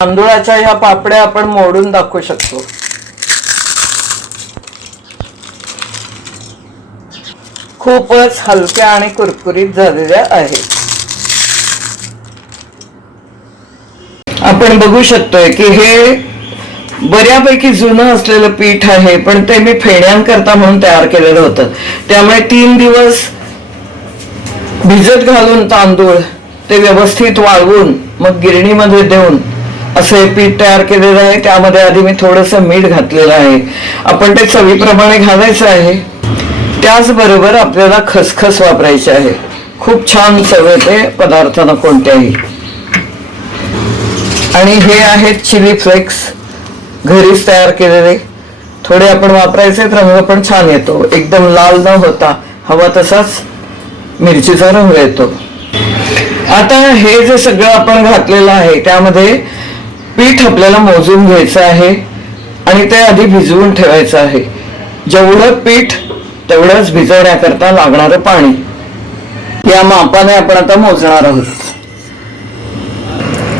तांदूळाच्या ह्या पापड्या आपण मोडून दाखवू शकतो. खूपच हलक्या आणि कुरकुरीत झालेल्या आहेत. आपण बघू शकतोय की हे बऱ्यापैकी जुनं असलेलं पीठ आहे, पण ते मी फेण्यांकरता म्हणून तयार केलेलं होतं. त्यामुळे 3 दिवस भिजत घालून तांदूळ ते व्यवस्थित वाळवून मग गिरणीमध्ये देऊन असं हे पीठ तयार केलेलं आहे. त्यामध्ये आधी मी थोडंसं मीठ घातलेलं आहे. आपण ते चवीप्रमाणे घालायचं आहे. त्याचबरोबर आपल्याला खसखस वापरायची आहे. खूप छान चव येते पदार्थांना कोणत्याही. आणि हे आहेत चिली फ्लेक्स, घरीच तयार केलेले. थोडे आपण वापरायचे, रंग पण छान येतो. एकदम लाल न होता हवा तसाच मिरचीचा रंग येतो. आता हे जे सगळं आपण घातलेलं आहे त्यामध्ये पीठ आपल्याला मोजून घ्यायचं आहे आणि ते आधी भिजवून ठेवायचं आहे. जेवढं पीठ तेवढंच भिजवण्याकरता लागणारं पाणी या मापाने आपण आता मोजणार आहोत.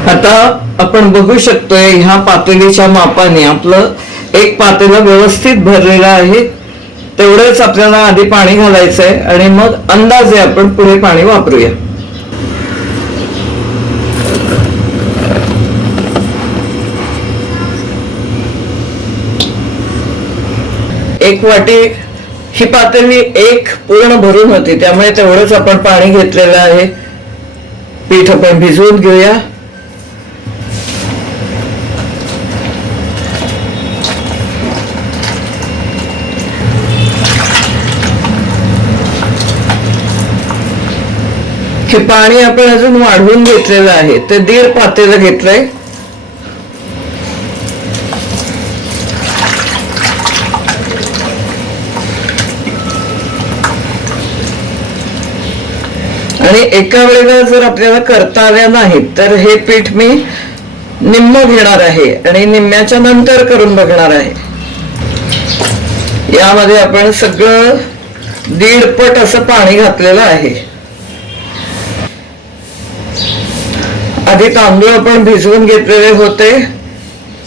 आता आपण बघू शकतोय ह्या पातेलीच्या मापाने आपलं एक पातेलं व्यवस्थित भरलेलं आहे. तेवढंच आपल्याला आधी पाणी घालायचंय आणि मग अंदाजे आपण पुढे पाणी वापरूया. एक वाटी ही पातेली एक पूर्ण भरून होती, त्यामुळे तेवढंच आपण पाणी घेतलेलं आहे. पीठ आपण भिजवून घेऊया. हे पाणी आपण अजून वाढवून घेतलेलं आहे. ते 1.5 पातेलं घेतलंय. आणि एका वेळेला जर आपल्याला करता आल्या नाहीत तर हे पीठ मी निम्म घेणार आहे आणि निम्म्याच्या नंतर करून बघणार आहे. यामध्ये आपण सगळं 1.5 पट असं पाणी घातलेलं आहे. आधी तांदूळ आपण भिजवून घेतलेले होते,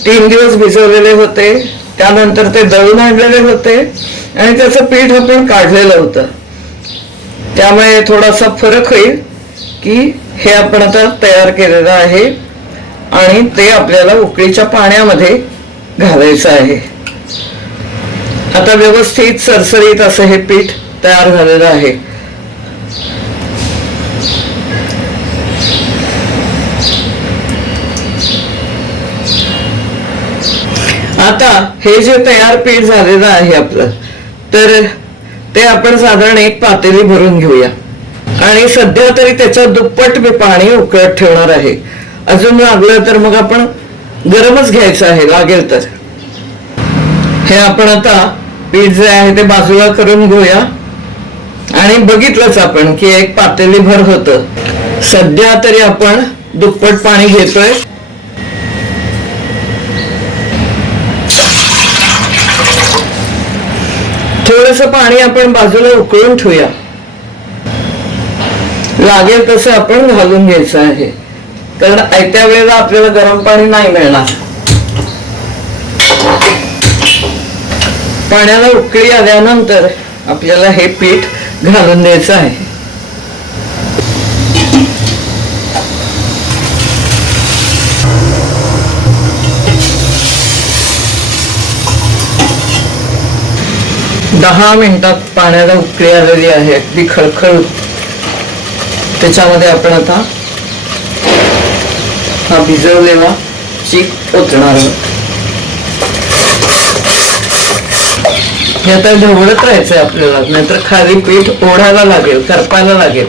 3 दिवस भिजवलेले होते. त्यानंतर ते दळून आणलेले होते आणि त्याचं पीठ आपण काढलेलं होतं. त्यामुळे थोडासा फरक होईल की हे आपण आता तयार केलेलं आहे आणि ते आपल्याला उकळीच्या पाण्यामध्ये घालायचं आहे. आता व्यवस्थित सरसरीत असं हे पीठ तयार झालेलं आहे. आता हे जे तयार पीठ झालेलं आहे आपलं, तर ते आपण साधारण 1 पातेली भरून घेऊया आणि सध्या तरी त्याच्या दुप्पट मी पाणी उकळत ठेवणार आहे. अजून लागलं तर मग आपण गरमच घ्यायचं आहे लागेल तर. हे आपण आता पीठ जे आहे ते बाजूला करून घेऊया आणि बघितलंच आपण की 1 पातेली भर होतं. सध्या तरी आपण दुप्पट पाणी घेतोय. थोडस पाणी आपण बाजूला उकळून ठेवूया. लागेल तसं आपण घालून घ्यायचं आहे, कारण आयत्या वेळेला आपल्याला गरम पाणी नाही मिळणार. पाण्याला उकळी आल्यानंतर आपल्याला हे पीठ घालून द्यायचं आहे. दहा मिनिटात पाण्याला उकळी आलेली आहे, अगदी खळखळ. त्याच्यामध्ये आपण आता हा भिजवलेला चीक ओतणार आहोत. हे आता ढवळत राहायचंय आपल्याला, नाहीतर खाली पीठ ओढायला लागेल, करपायला लागेल.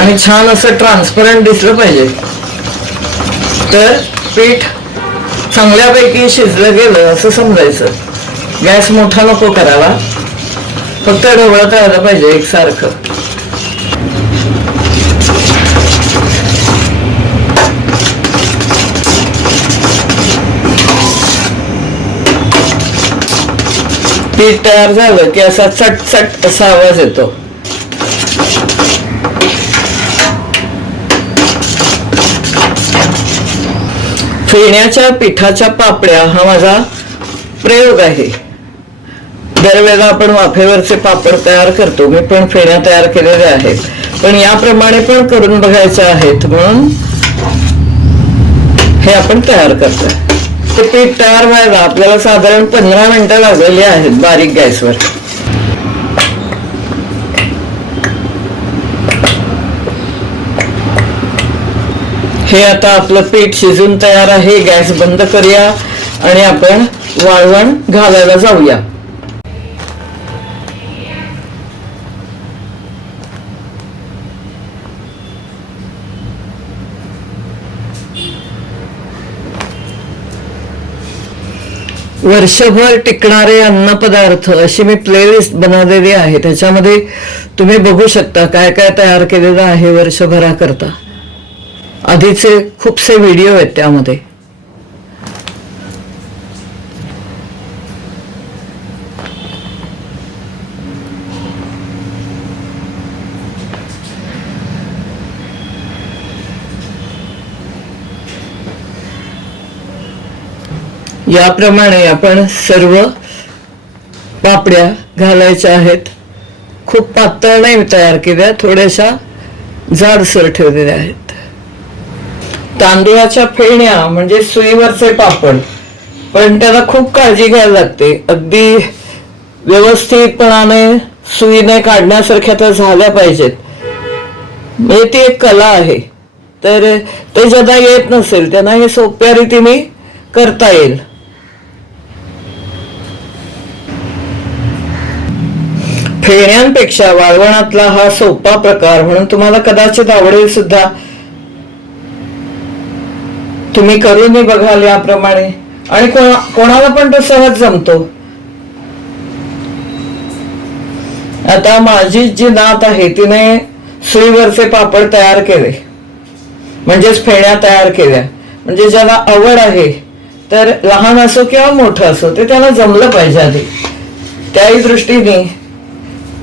आणि छान असं ट्रान्सपरंट दिसलं पाहिजे. तर पीठ चांगल्यापैकी शिजलं गेलं असं समजायचं. गॅस मोठा नको करावा, फक्त ढवळत राहिलं पाहिजे एकसारखं. पीठ तयार झालं की असा चटचट असा आवाज येतो. फेण्याच्या पिठाच्या पापड्या हा माझा प्रयोग आहे. दरवेळेला आपण वाफेवरचे पापड तयार करतो, मी पण फेण्या तयार केलेल्या आहेत, पण याप्रमाणे पण करून बघायचे आहेत म्हणून हे आपण तयार करतोय. ते पीठ तयार व्हायला आपल्याला साधारण 15 मिनिटं लागलेली आहेत बारीक गॅसवर. हे आता आपलं पीठ शिजून तयार आहे. गॅस बंद करूया आणि आपण वाळवण घालायला जाऊया. वर्षभर टिकणारे अन्नपदार्थ अशी मी प्लेलिस्ट बनवलेली आहे. त्याच्यामध्ये तुम्ही बघू शकता काय काय तयार केलेलं आहे वर्षभराकरता. आधीचे खूपसे व्हिडिओ आहेत त्यामध्ये. याप्रमाणे आपण सर्व पापड्या घालायच्या आहेत. खूप पातळ नाही तयार केल्या, थोड्याशा जाडसर ठेवलेल्या आहेत. तांदूळाच्या फेण्या म्हणजे सुईवरचे पापड, पण त्याला खूप काळजी घ्यायला लागते. अगदी व्यवस्थितपणाने सुईने काढण्यासारख्या त्या झाल्या पाहिजेत. म्हणजे ती एक कला आहे. तर ते ज्यांना येत नसेल त्यांना हे सोप्या रीतीने करता येईल. फेण्यांपेक्षा वाळवणातला हा सोपा प्रकार म्हणून तुम्हाला कदाचित आवडेल सुद्धा. तुम्ही करूनही बघाल याप्रमाणे, आणि कोणाला पण तो सहज जमतो. आता माझी जी नात आहे तिने सुईवरचे पापड तयार केले, म्हणजेच फेण्या तयार केल्या. म्हणजे ज्याला आवड आहे, तर लहान असो किंवा मोठं असो, ते त्याला जमलं पाहिजे आधी. त्याही दृष्टीने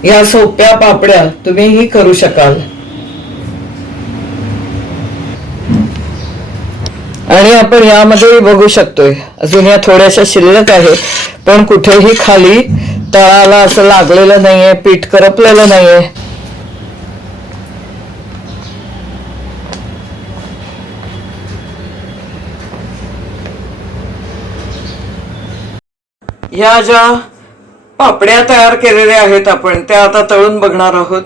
या सोप्या पापड्या तुम्हीही करू शकाल. आणि आपण यामध्ये बघू शकतोय अजून या थोड्याशा शिल्लक आहे, पण कुठेही खाली तळाला असं लागलेलं नाहीये, पीठ करपलेलं नाहीये. ह्या ज्या पापड्या तयार केलेल्या आहेत आपण, त्या आता तळून बघणार आहोत.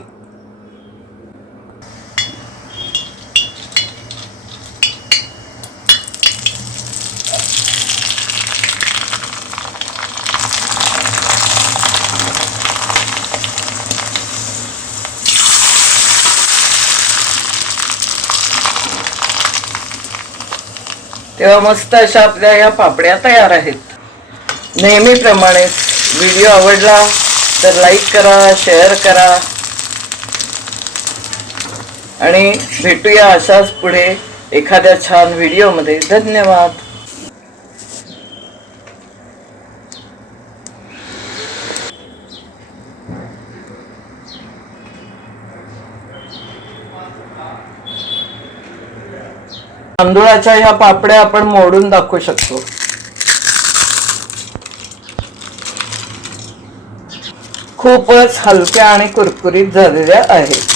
तेव्हा मस्त अशा आपल्या या पापड्या तयार आहेत. नेहमीप्रमाणे व्हिडिओ आवडला तर लाईक करा, शेअर करा, आणि भेटूया अशाच पुढे एखाद्या छान व्हिडिओमध्ये. धन्यवाद. तांदूळाच्या ह्या पापड्या आपण मोडून दाखवू शकतो. खूपच हलक्या आणि कुरकुरीत झालेल्या आहेत.